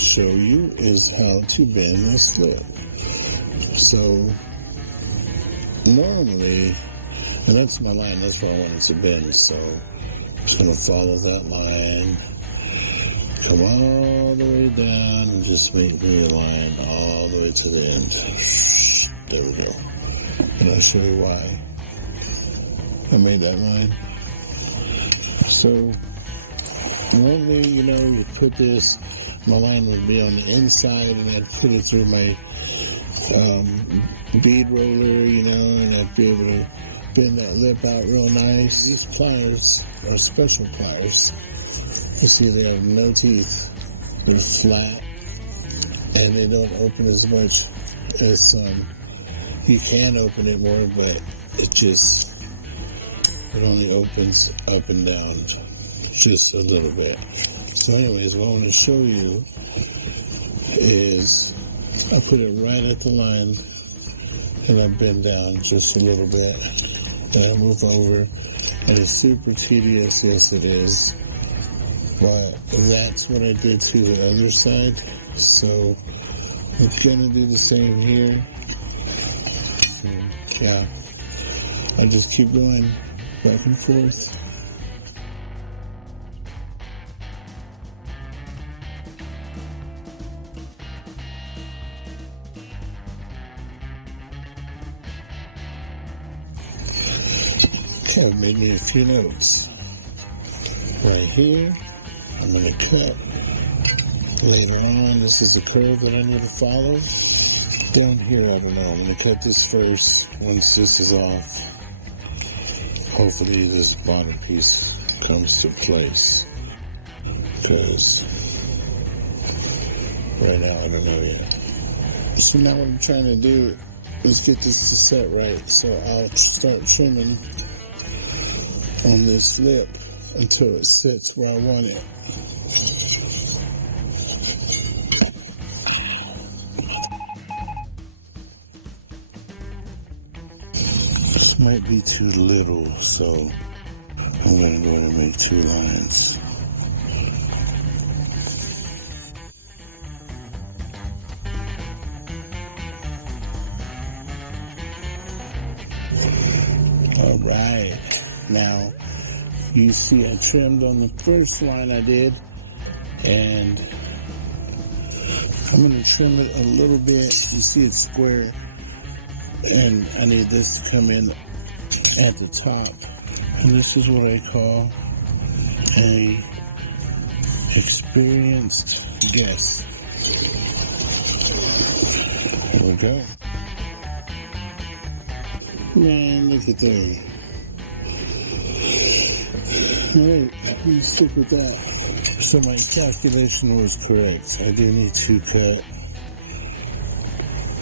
show you is how to bend this lip. So normally, and that's my line, that's where I want it to bend, so I'm just going to follow that line, come all the way down, and just make me a line all the way to the end. There we go. And I'll show you why I made that line. So normally, you put this, my line would be on the inside, and I'd put it through my bead roller, and I'd be able to bend that lip out real nice. These pliers are special pliers. You see, they have no teeth. They're flat, and they don't open as much as some. You can open it more, but it only opens up and down just a little bit. So anyways, what I want to show you is I put it right at the line, and I bend down just a little bit, and I move over, and it's super tedious, yes it is, but that's what I did to the other side, so I'm going to do the same here. Yeah, I just keep going back and forth. Okay, I've made me a few notes. Right here, I'm going to cut. Later on, this is a curve that I need to follow. Down here, I don't know. I'm going to cut this first once this is off. Hopefully this bottom piece comes to place. Because right now, I don't know yet. So now what I'm trying to do is get this to set right. So I'll start trimming on this lip until it sits where I want it. This might be too little, so I'm going to go and make 2 lines. All right. Now, you see I trimmed on the first line I did, and I'm going to trim it a little bit. You see it's square, and I need this to come in at the top. And this is what I call a experienced guess. There we go. Man, look at that. Alright, we stick with that. So my calculation was correct. I do need to cut,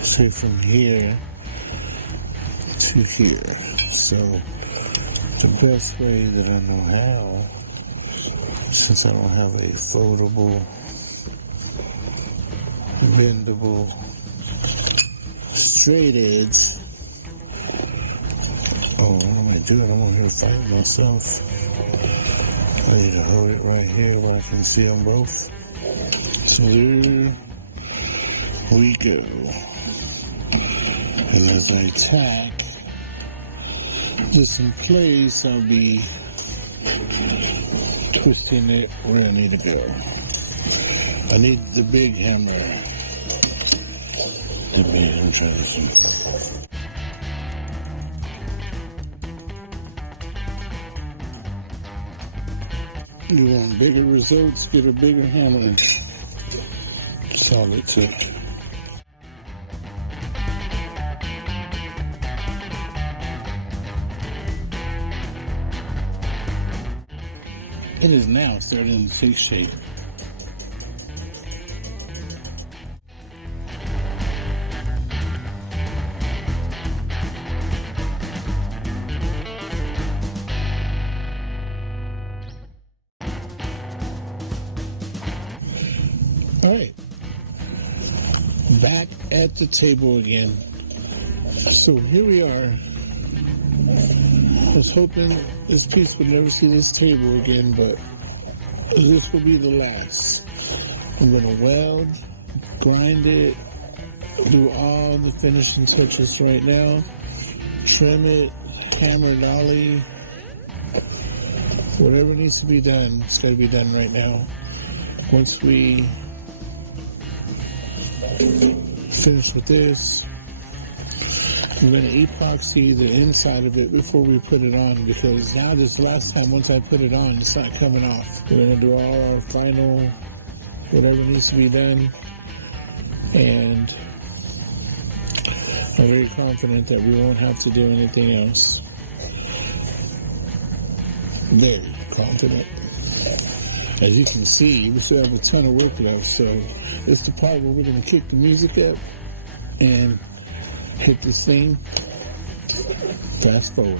say, from here to here. So the best way that I know how, since I don't have a foldable, bendable, straight edge. Oh, what am I doing? I'm over here fighting myself. I need to hold it right here where I can see them both. So there we go. And as I tack this in place, I'll be twisting it where I need to go. I need the big hammer. I'm trying to see. You want bigger results, get a bigger hammer. Solid tip. It is now starting to take shape. Alright, back at the table again. So here we are. I was hoping this piece would never see this table again, but this will be the last. I'm going to weld, grind it, do all the finishing touches right now, trim it, hammer dolly, whatever needs to be done, it's got to be done right now. Once we finish with this, I'm going to epoxy the inside of it before we put it on, because now this last time, once I put it on, it's not coming off. We're going to do all our final, whatever needs to be done, and I'm very confident that we won't have to do anything else. Very confident. As you can see, we still have a ton of work left, so it's the part where we're going to kick the music up and hit this thing, fast forward.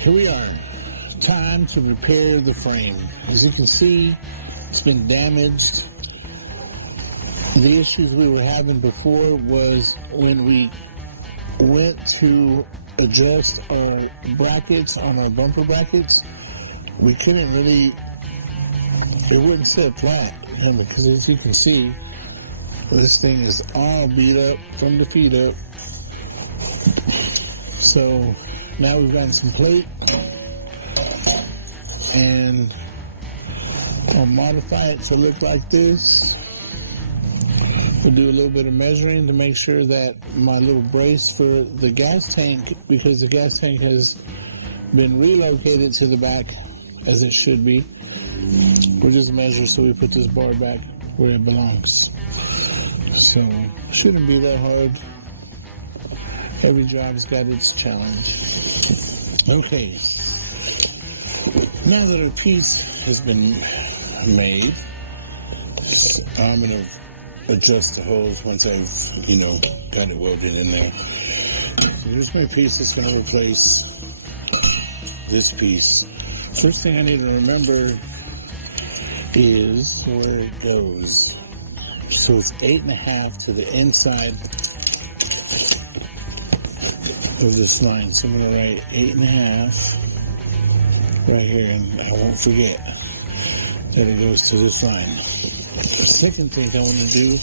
Here we are. Time to repair the frame. As you can see, it's been damaged. The issues we were having before was when we went to adjust our brackets on our bumper brackets, we couldn't really, it wouldn't sit flat, because as you can see, this thing is all beat up from the feet up. So now we've gotten some plate, and I'll modify it to look like this. We'll do a little bit of measuring to make sure that my little brace for the gas tank, because the gas tank has been relocated to the back as it should be, we'll just measure so we put this bar back where it belongs. So it shouldn't be that hard. Every job's got its challenge. Okay, now that our piece has been made, I'm going to adjust the holes once I've, got it welded in there. So here's my piece that's going to replace this piece. First thing I need to remember is where it goes. So it's 8.5 to the inside of this line. So I'm going to write 8.5 right here, and I won't forget that it goes to this line. The second thing I want to do,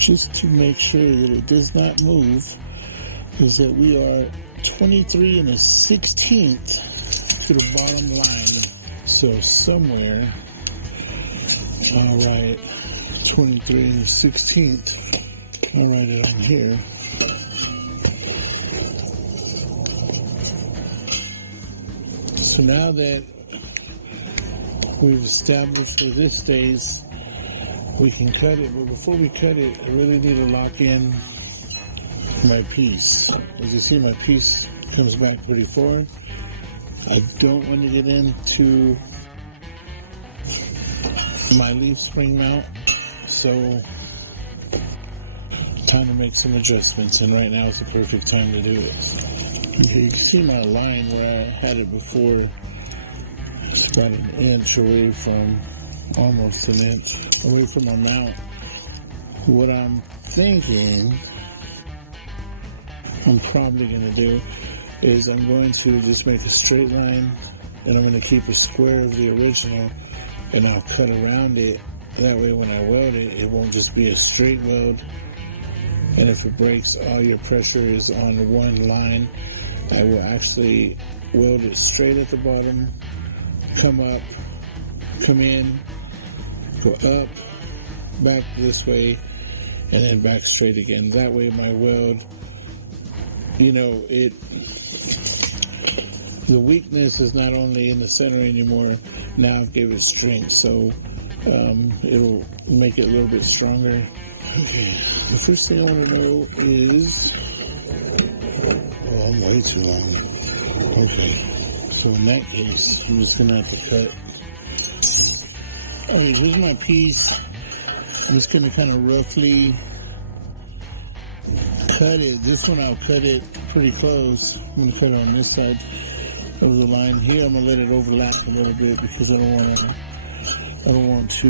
just to make sure that it does not move, is that we are 23 1/16 to the bottom line. So somewhere, I'll write 23 1/16. I'll write it on here. So now that we've established where this stays, we can cut it. But before we cut it, I really need to lock in my piece. As you see, my piece comes back pretty far. I don't want to get into my leaf spring mount, so time to make some adjustments, and right now is the perfect time to do it. Okay, you can see my line where I had it before. It's about an inch away from, almost an inch away from my mount. What I'm thinking I'm probably going to do is I'm going to just make a straight line, and I'm going to keep a square of the original, and I'll cut around it. That way when I weld it, it won't just be a straight weld, and if it breaks, all your pressure is on one line. I will actually weld it straight at the bottom, come up, come in, go up, back this way, and then back straight again. That way my weld, the weakness is not only in the center anymore, now I've gave it strength, so it'll make it a little bit stronger. Okay, the first thing I want to know is, I'm way way too long. Okay, so in that case, I'm just gonna have to cut. Alright, here's my piece. I'm just gonna kind of roughly cut it. This one I'll cut it pretty close. I'm gonna cut it on this side of the line. Here I'm gonna let it overlap a little bit because I don't want to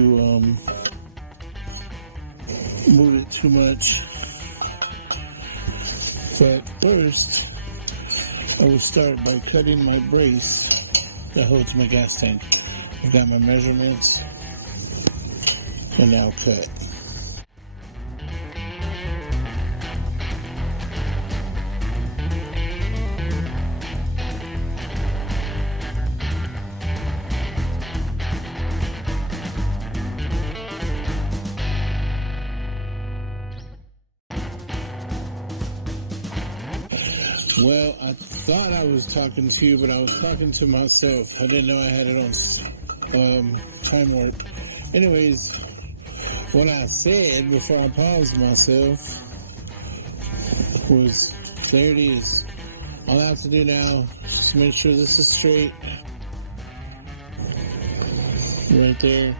move it too much. But first, I will start by cutting my brace that holds my gas tank. I've got my measurements, and I'll cut. Well, I thought I was talking to you, but I was talking to myself. I didn't know I had it on time warp. Anyways, what I said before I paused myself was, there it is. All I have to do now is just make sure this is straight. Right there.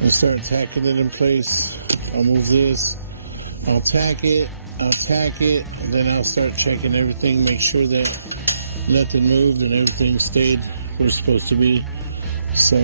I'll start tacking it in place. I'll move this. I'll tack it, and then I'll start checking everything, make sure that nothing moved and everything stayed where it's supposed to be. So,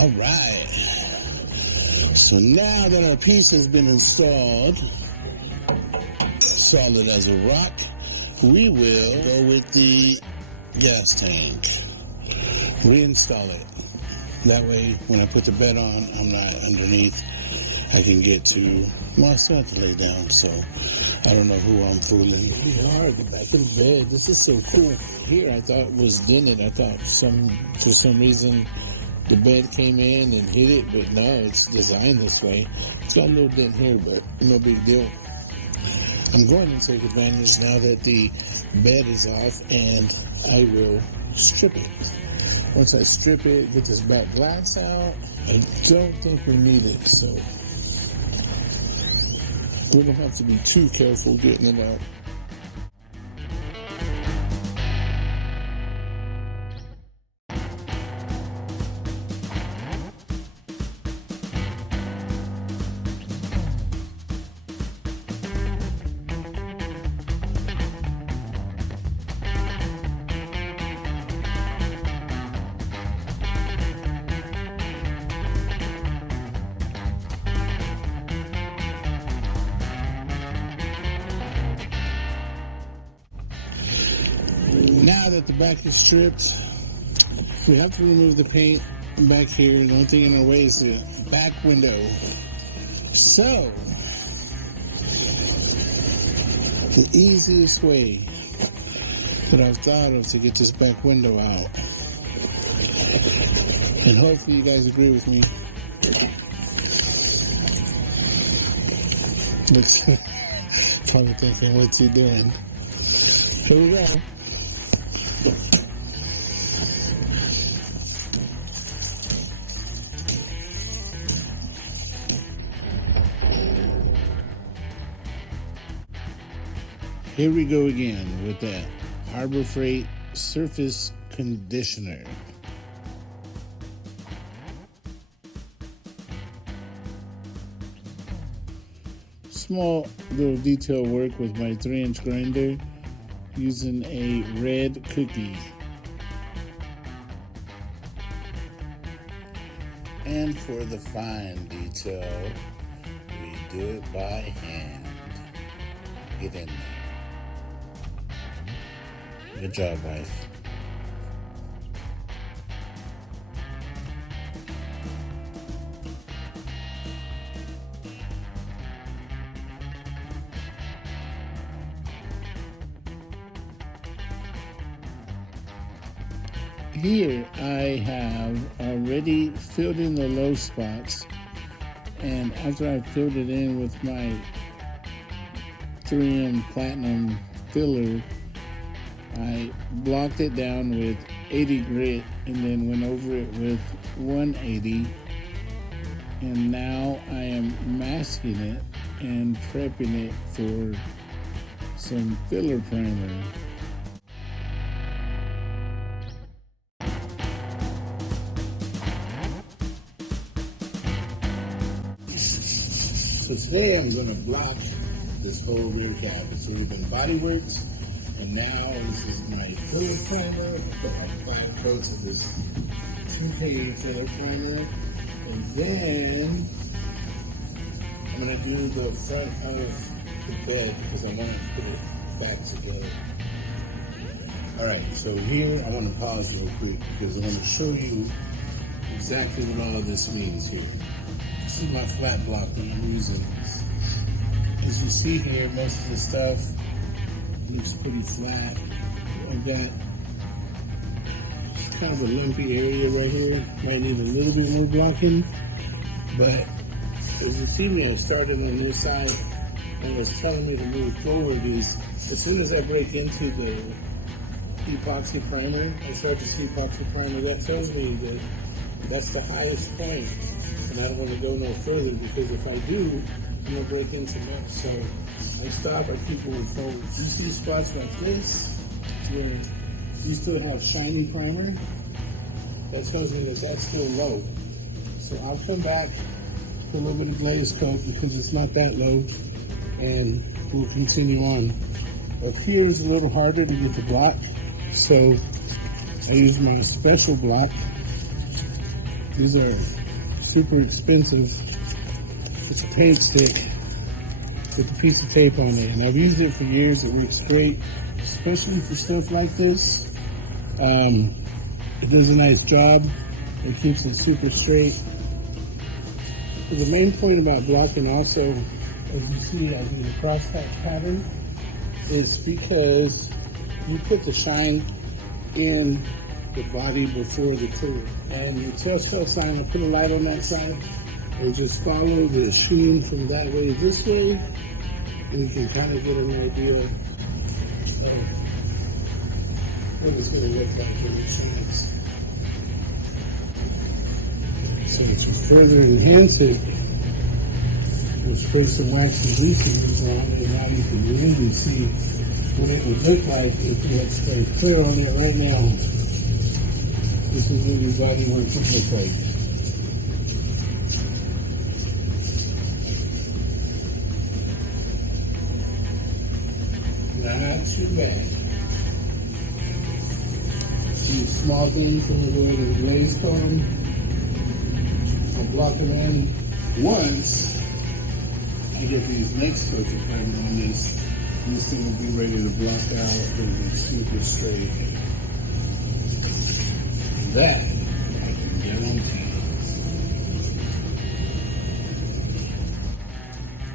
all right. So now that our piece has been installed, solid as a rock, we will go with the gas tank. Reinstall it. That way, when I put the bed on, I'm not underneath. I can get to my stuff to lay down, so I don't know who I'm fooling. You are, get back in bed. This is so cool. Here, I thought it was dented. I thought for some reason the bed came in and hit it, but no, it's designed this way. It's got a little dent here, but no big deal. I'm going to take advantage now that the bed is off, and I will strip it. Once I strip it, get this back glass out, I don't think we need it, so we don't have to be too careful getting them out. Now that the back is stripped, we have to remove the paint back here. The only thing in our way is the back window. So, the easiest way that I've thought of to get this back window out, and hopefully you guys agree with me. Looks probably thinking, what's he doing? Here we go. Here we go again with that Harbor Freight surface conditioner. Small little detail work with my 3-inch grinder using a red cookie. And for the fine detail, we do it by hand. Get in there. Good job, wife. Here I have already filled in the low spots, and after I filled it in with my 3M Platinum filler, I blocked it down with 80 grit and then went over it with 180, and now I am masking it and prepping it for some filler primer. So today I'm going to block this whole rear cab. It's already been bodyworks, and now this is my filler primer. I put like 5 coats of this 2K filler primer, and then I'm going to do the front of the bed because I want to put it back together. Alright, so here I want to pause real quick because I want to show you exactly what all of this means here. This is my flat block that I'm using. As you see here, most of the stuff looks pretty flat. I've got kind of a lumpy area right here. Might need a little bit more blocking, but as you see me, I started on this side, and what's telling me to move forward is as soon as I break into the epoxy primer, I start to see epoxy primer. That tells me that that's the highest point, and I don't want to go no further because if I do, I'm going to break into much. So I stop, I keep moving forward. You see spots like this where you still have shiny primer, that tells me that that's still low. So I'll come back for a little bit of glaze coat because it's not that low, and we'll continue on. Up here is a little harder to get the block, so I use my special block. These are super expensive. It's a paint stick with a piece of tape on it, and I've used it for years. It works great, especially for stuff like this. It does a nice job. It keeps it super straight. But the main point about blocking also, as you see, I do the crosshatch pattern, is because you put the shine in the body before the clear. And your telltale sign, I'll put a light on that side, and just follow the sheen from that way this way, and you can kind of get an idea of what it's going to look like when it shines. So to further enhance it, we'll spray some waxy greases on it, and now you can really see what it would look like if we had spray clear on it right now. This is what your body work would look like. Not too bad. See small things from the way to the glaze coat. I'll block it in once I get these next coats of primer on this. This thing will be ready to block out and be super straight. That I can guarantee.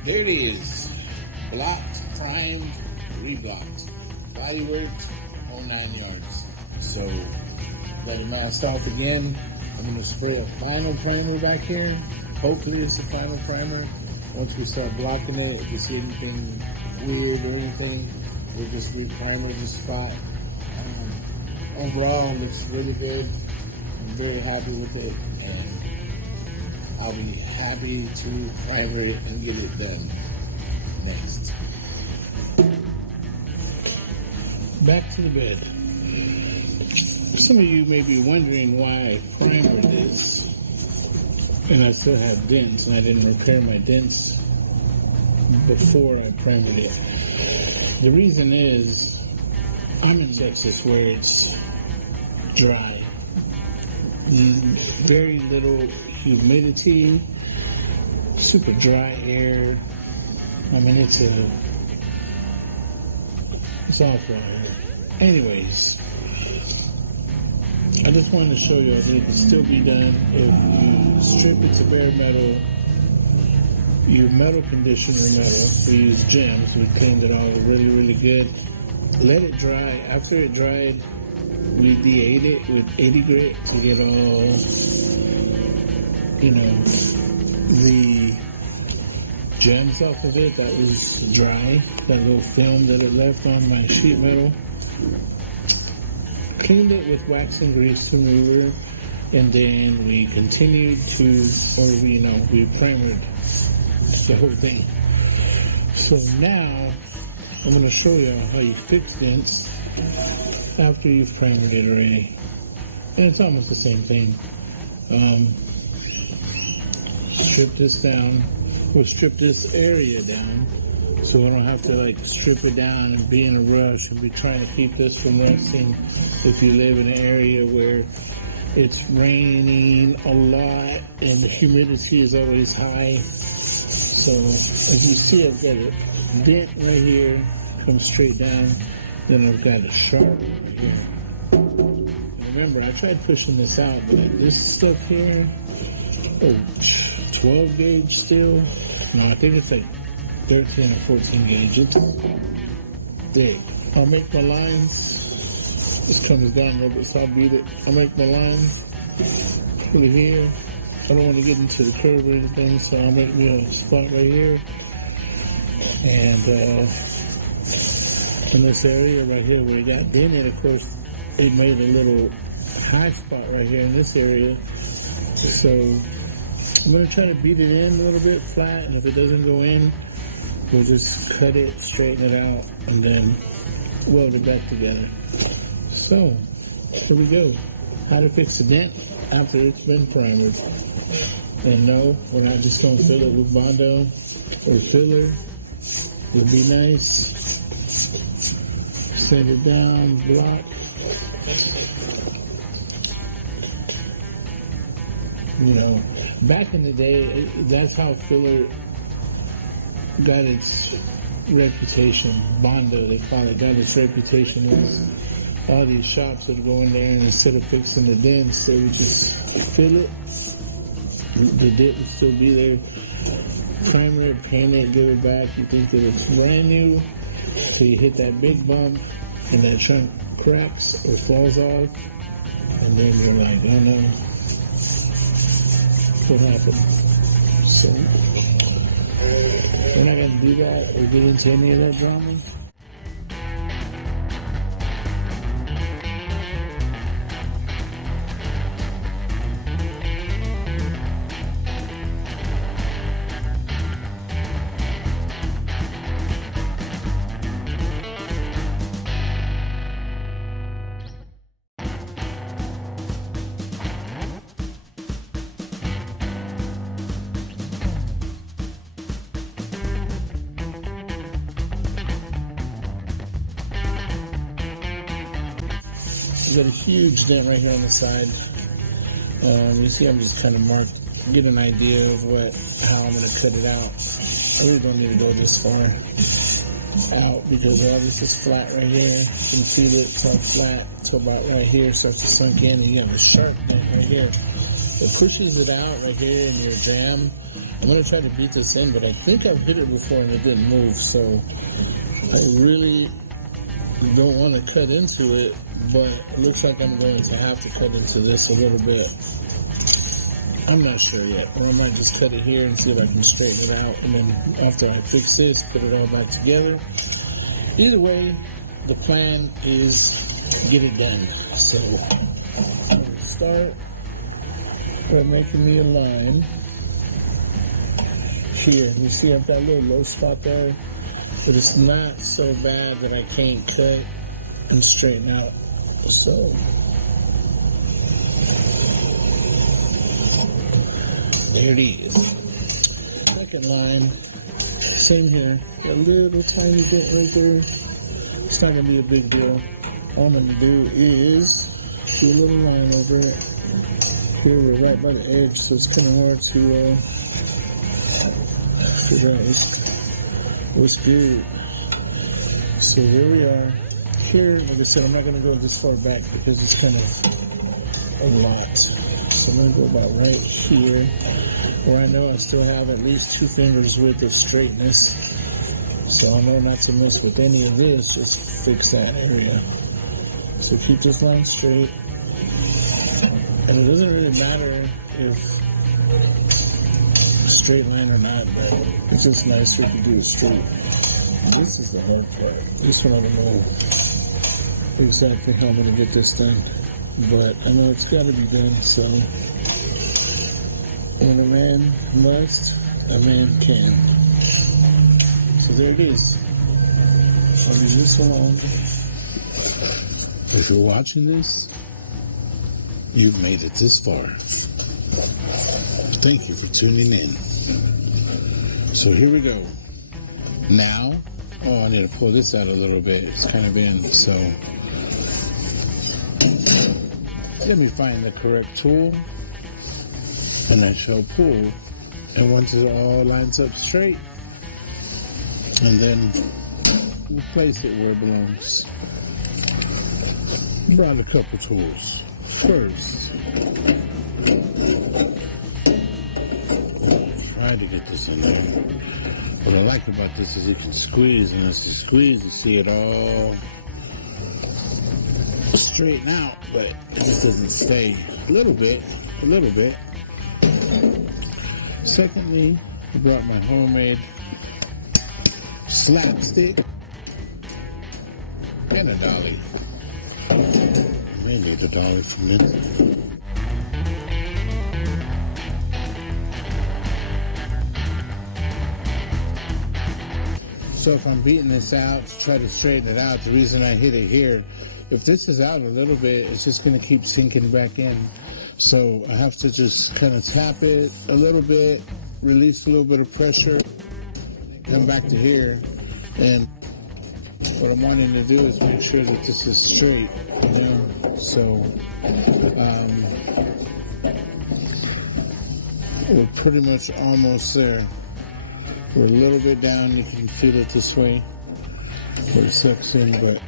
There it is. Blocked, primed, reblocked. Bodyworked, whole 9 yards. So, let it mask off again. I'm going to spray a final primer back here. Hopefully it's the final primer. Once we start blocking it, if you see anything weird or anything, we'll just re-primer the spot. Overall, it looks really good. I'm very happy with it, and I'll be happy to primer it and get it done next. Back to the bed. Some of you may be wondering why I primered this and I still have dents, and I didn't repair my dents before I primered it. The reason is I'm in Texas where it's dry. very little humidity, super dry air. I mean, it's awful. Anyways, I just wanted to show you that it can still be done if you strip it to bare metal. You metal condition your metal. We use gems. We cleaned it all really, really good. Let it dry. After it dried, we de-ate it with 80 grit to get all, the gems off of it that was dry. That little film that it left on my sheet metal. Cleaned it with wax and grease remover, and then we continued to, we primered the whole thing. So now I'm going to show you how you fix dents after you've primered it already. And it's almost the same thing. Strip this down, or strip this area down, so I don't have to strip it down and be in a rush and be trying to keep this from rusting if you live in an area where it's raining a lot and the humidity is always high. So as you see, I've got a dent right here, comes straight down, then I've got a sharp right here. And remember, I tried pushing this out, but this stuff here, 12 gauge still? No, I think it's 13 or 14 gauge. It's big. I'll make my lines. This comes down a little bit, so I'll beat it. I'll make my lines. Put it here. I don't want to get into the curve or anything, so I'll make me a spot right here. And in this area right here where it got dented, of course, it made a little high spot right here in this area. So I'm going to try to beat it in a little bit flat, and if it doesn't go in, we'll just cut it, straighten it out, and then weld it back together. So, here we go. How to fix a dent after it's been primered. And no, we're not just going to fill it with Bondo or filler. It'll be nice. Set it down, block. Back in the day, that's how filler got its reputation. Bondo, they call it, got its reputation. Was all these shops that go in there, and instead of fixing the dents, they would just fill it. The dent would still be there. Primer it, paint it, give it back. You think that it's brand new, so you hit that big bump, and that chunk cracks or falls off, and then you're like, oh no, what happened? So we're not going to do that or get into any of that drama. Got a huge dent right here on the side. You see, I'm just kind of get an idea of how I'm going to cut it out. I really don't need to go this far out because obviously it's flat right here. You can feel it, it's all flat to about right here, starts to sink in, and you have a sharp dent right here. It pushes it out right here in your jam. I'm going to try to beat this in, but I think I've hit it before and it didn't move, so I really don't want to cut into it, but it looks like I'm going to have to cut into this a little bit. I'm not sure yet, or I might just cut it here and see if I can straighten it out, and then after I fix this, put it all back together. Either way, the plan is get it done. So I'm going to start by making me a line here. You see I've got a little low spot there, but it's not so bad that I can't cut and straighten out. So there it is. Second line, same here. Got a little tiny dent right there. It's not going to be a big deal. All I'm going to do is do a little line over it. Here we're right by the edge, so it's kind of hard to figure out what's good. So there we are. Here, like I said, I'm not going to go this far back because it's kind of a lot. So I'm going to go about right here, where I know I still have at least 2 fingers worth of straightness. So I know not to mess with any of this, just fix that area. So keep this line straight. And it doesn't really matter if straight line or not, but it's just nicer if you do it straight. And this is the hard part. This one I don't know exactly how I'm going to get this done, but I know it's got to be done. So when a man must, a man can. So there it is. I'll leave this alone. If you're watching this, you've made it this far. Thank you for tuning in. So here we go. Now, I need to pull this out a little bit. It's kind of in, so let me find the correct tool, and I shall pull. And once it all lines up straight, and then we'll place it where it belongs. Brought a couple tools. First, try to get this in there. What I like about this is you can squeeze, and as you squeeze, you see it all straighten out, but it just doesn't stay. A little bit. Secondly, I brought my homemade slapstick and a dolly. Maybe the dolly from this. So if I'm beating this out to try to straighten it out, the reason I hit it here, if this is out a little bit, it's just going to keep sinking back in. So I have to just kind of tap it a little bit, release a little bit of pressure, come back to here. And what I'm wanting to do is make sure that this is straight, you know? So we're pretty much almost there. We're a little bit down. You can feel it this way where it sucks in, but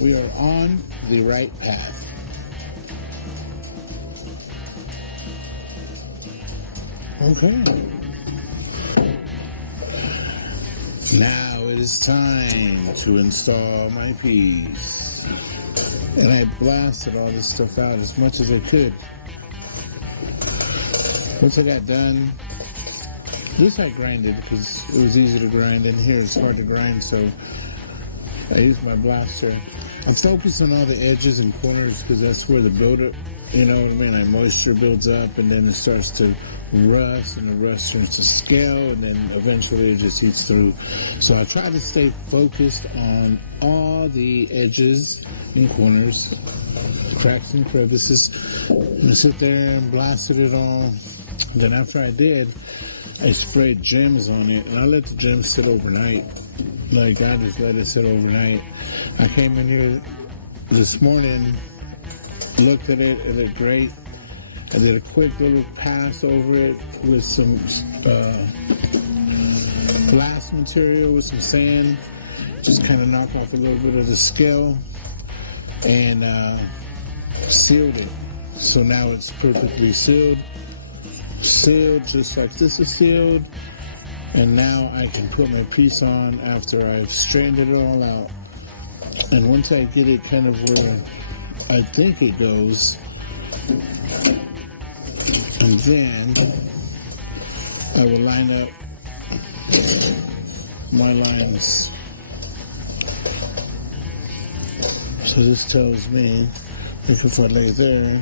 we are on the right path. Okay. Now it is time to install my piece. And I blasted all this stuff out as much as I could. Once I got done, this I grinded because it was easy to grind. In here it's hard to grind, so I used my blaster. I'm focused on all the edges and corners because that's where the buildup, you know what I mean, like moisture builds up and then it starts to rust, and the rust turns to scale, and then eventually it just eats through. So I try to stay focused on all the edges and corners, cracks and crevices, and sit there and blasted it all. Then after I did, I sprayed gems on it, and I let the gems sit overnight. Like, I just let it sit overnight. I came in here this morning, looked at it, it looked great. I did a quick little pass over it with some glass material with some sand, just kind of knock off a little bit of the scale, and sealed it. So now it's perfectly sealed just like this is sealed. And now I can put my piece on after I've strained it all out. And once I get it kind of where I think it goes, and then I will line up my lines. So this tells me if I lay there,